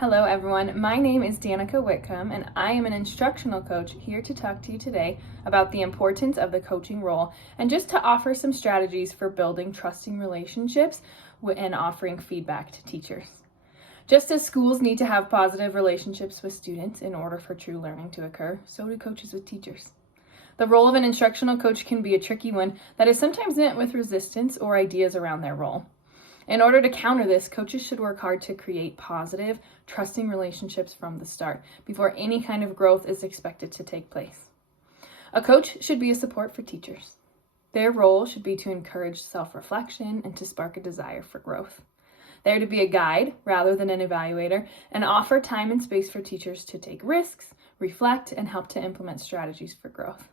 Hello everyone, my name is Danica Whitcomb and I am an instructional coach here to talk to you today about the importance of the coaching role and just to offer some strategies for building trusting relationships and offering feedback to teachers. Just as schools need to have positive relationships with students in order for true learning to occur, so do coaches with teachers. The role of an instructional coach can be a tricky one that is sometimes met with resistance or ideas around their role. In order to counter this, coaches should work hard to create positive, trusting relationships from the start before any kind of growth is expected to take place. A coach should be a support for teachers. Their role should be to encourage self-reflection and to spark a desire for growth. They are to be a guide rather than an evaluator and offer time and space for teachers to take risks, reflect, and help to implement strategies for growth.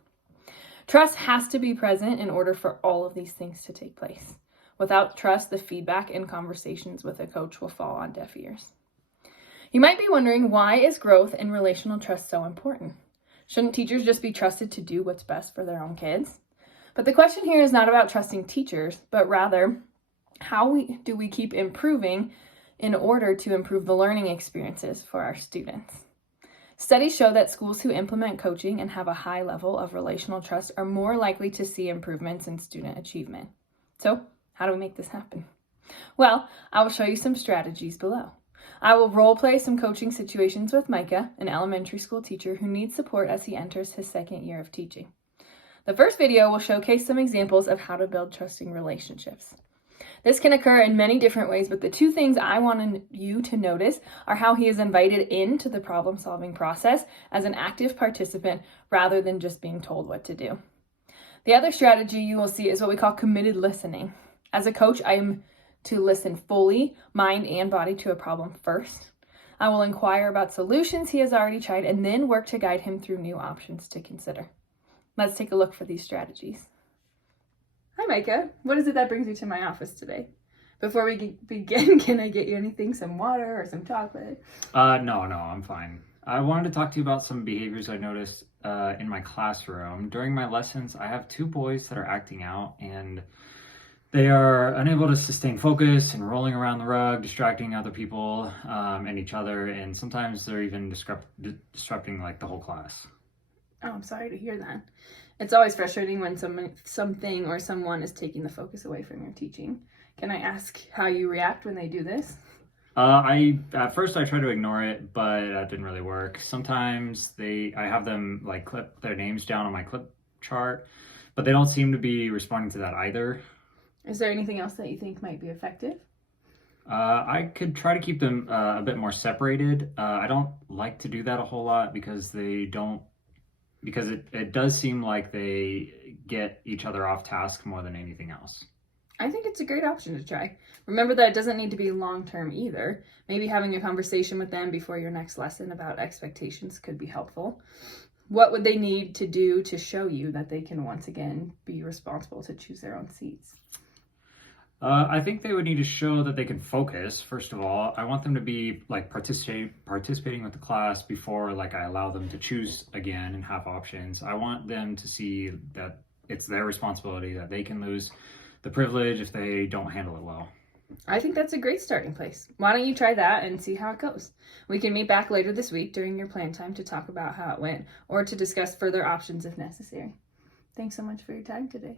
Trust has to be present in order for all of these things to take place. Without trust, the feedback and conversations with a coach will fall on deaf ears. You might be wondering, why is growth and relational trust so important? Shouldn't teachers just be trusted to do what's best for their own kids? But the question here is not about trusting teachers, but rather, how do we keep improving in order to improve the learning experiences for our students? Studies show that schools who implement coaching and have a high level of relational trust are more likely to see improvements in student achievement. So, how do we make this happen? Well, I will show you some strategies below. I will role play some coaching situations with Micah, an elementary school teacher who needs support as he enters his second year of teaching. The first video will showcase some examples of how to build trusting relationships. This can occur in many different ways, but the two things I want you to notice are how he is invited into the problem-solving process as an active participant rather than just being told what to do. The other strategy you will see is what we call committed listening. As a coach, I am to listen fully, mind and body, to a problem first. I will inquire about solutions he has already tried and then work to guide him through new options to consider. Let's take a look for these strategies. Hi, Micah. What is it that brings you to my office today? Before we begin, can I get you anything, some water or some chocolate? No, I'm fine. I wanted to talk to you about some behaviors I noticed in my classroom. During my lessons, I have two boys that are acting out and they are unable to sustain focus and rolling around the rug, distracting other people and each other, and sometimes they're even disrupting like the whole class. Oh, I'm sorry to hear that. It's always frustrating when something or someone is taking the focus away from your teaching. Can I ask how you react when they do this? At first I try to ignore it, but that didn't really work. Sometimes I have them like clip their names down on my clip chart, but they don't seem to be responding to that either. Is there anything else that you think might be effective? I could try to keep them a bit more separated. I don't like to do that a whole lot because it does seem like they get each other off task more than anything else. I think it's a great option to try. Remember that it doesn't need to be long-term either. Maybe having a conversation with them before your next lesson about expectations could be helpful. What would they need to do to show you that they can once again be responsible to choose their own seats? I think they would need to show that they can focus. First of all, I want them to be like participating with the class before like I allow them to choose again and have options. I want them to see that it's their responsibility, that they can lose the privilege if they don't handle it well. I think that's a great starting place. Why don't you try that and see how it goes? We can meet back later this week during your plan time to talk about how it went or to discuss further options if necessary. Thanks so much for your time today.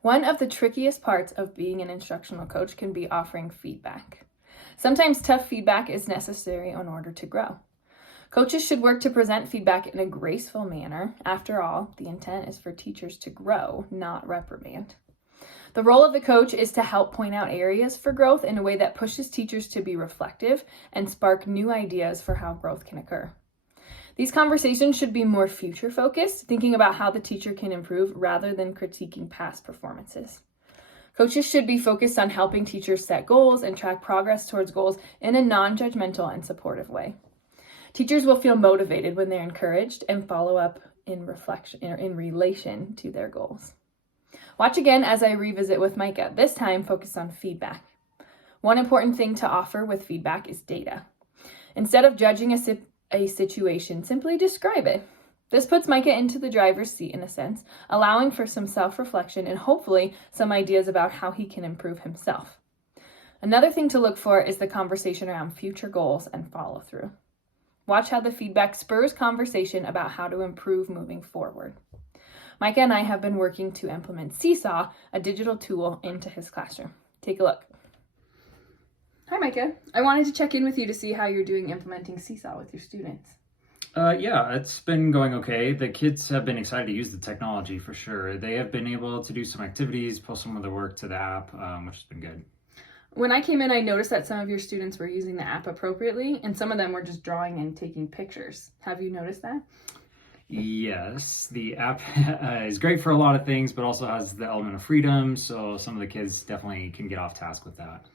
One of the trickiest parts of being an instructional coach can be offering feedback. Sometimes tough feedback is necessary in order to grow. Coaches should work to present feedback in a graceful manner. After all, the intent is for teachers to grow, not reprimand. The role of the coach is to help point out areas for growth in a way that pushes teachers to be reflective and spark new ideas for how growth can occur. These conversations should be more future-focused, thinking about how the teacher can improve rather than critiquing past performances. Coaches should be focused on helping teachers set goals and track progress towards goals in a non-judgmental and supportive way. Teachers will feel motivated when they're encouraged and follow up in relation to their goals. Watch again as I revisit with Micah, this time focused on feedback. One important thing to offer with feedback is data. Instead of judging a situation, simply describe it. This puts Micah into the driver's seat in a sense, allowing for some self-reflection and hopefully some ideas about how he can improve himself. Another thing to look for is the conversation around future goals and follow through. Watch how the feedback spurs conversation about how to improve moving forward. Micah and I have been working to implement Seesaw, a digital tool, into his classroom. Take a look. Hi, Micah. I wanted to check in with you to see how you're doing implementing Seesaw with your students. Yeah, it's been going okay. The kids have been excited to use the technology for sure. They have been able to do some activities, post some of their work to the app, which has been good. When I came in, I noticed that some of your students were using the app appropriately, and some of them were just drawing and taking pictures. Have you noticed that? Yes, the app is great for a lot of things, but also has the element of freedom, so some of the kids definitely can get off task with that.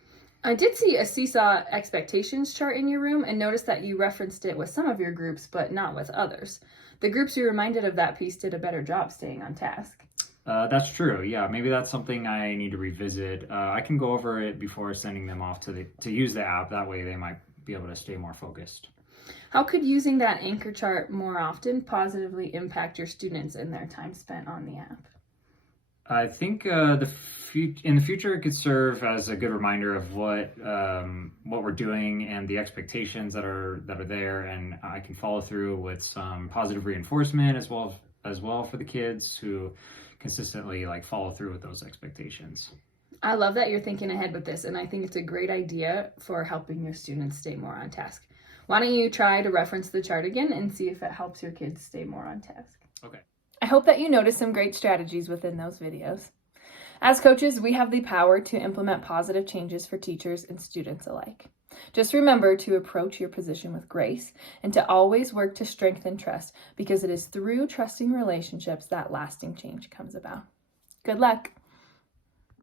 I did see a Seesaw expectations chart in your room and noticed that you referenced it with some of your groups, but not with others. The groups you reminded of that piece did a better job staying on task. That's true. Yeah, maybe that's something I need to revisit. I can go over it before sending them off to use the app. That way they might be able to stay more focused. How could using that anchor chart more often positively impact your students and their time spent on the app? I think in the future it could serve as a good reminder of what we're doing and the expectations that are there, and I can follow through with some positive reinforcement as well for the kids who consistently follow through with those expectations. I love that you're thinking ahead with this, and I think it's a great idea for helping your students stay more on task. Why don't you try to reference the chart again and see if it helps your kids stay more on task? Okay. I hope that you noticed some great strategies within those videos. As coaches, we have the power to implement positive changes for teachers and students alike. Just remember to approach your position with grace and to always work to strengthen trust, because it is through trusting relationships that lasting change comes about. Good luck.